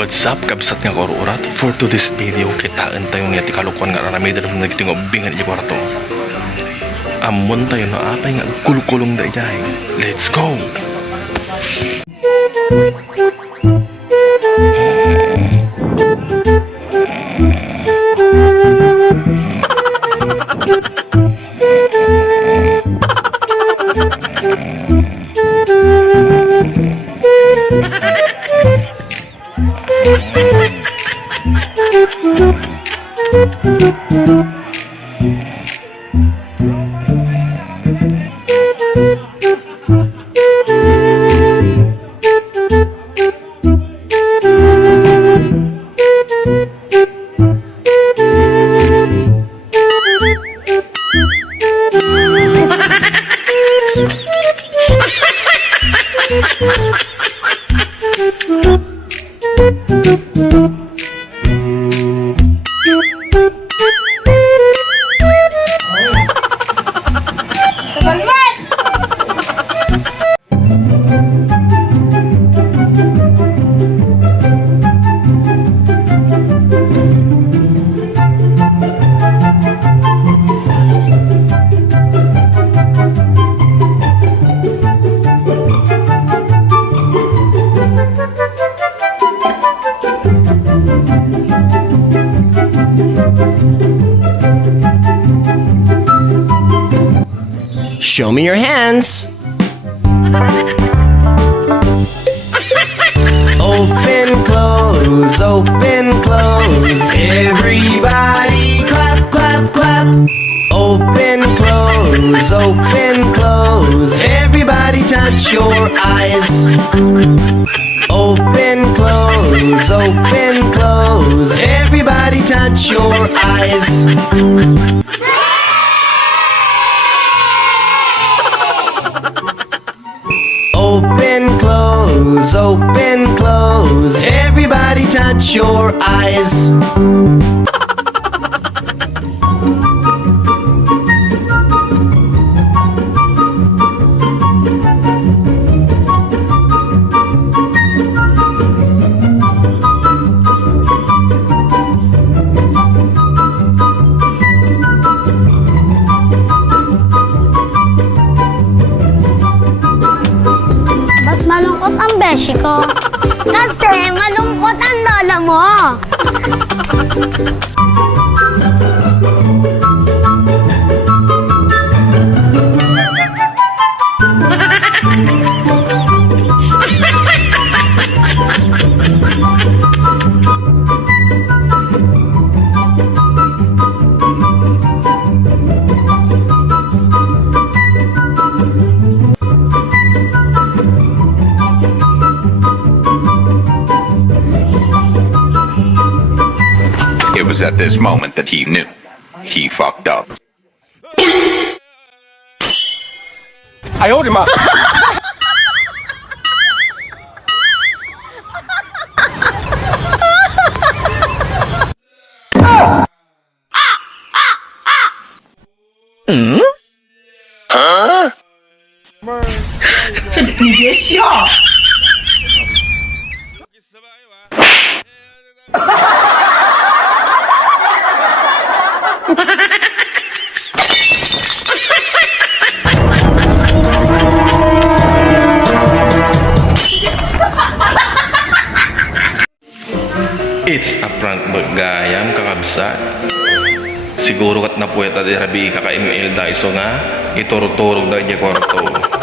What's up, kabsat nga orat for today's video kitaan tayo niya ti Kalokwan nga Araramidda naman nagtingobingan di Kwarto. Amon tayo na apay nga kulkulong da Idiay. Let's go! Show me your hands. Open, close, open, close. Everybody clap, clap, clap. Open, close, open, close. Everybody touch your eyes. Open, close, open, close. Everybody touch your eyes. Open, close, everybody touch your eyes. Malungkot ang beshi ko. Kasi malungkot ang lola mo. It was at this moment that he knew. He fucked up. 哎呦我的妈！ 你别笑。 It's a prank bagayam kakabsat. Siguro kat napuwet at irabi kakain ng Elda iso nga iturog-turog da Idiay Kwarto.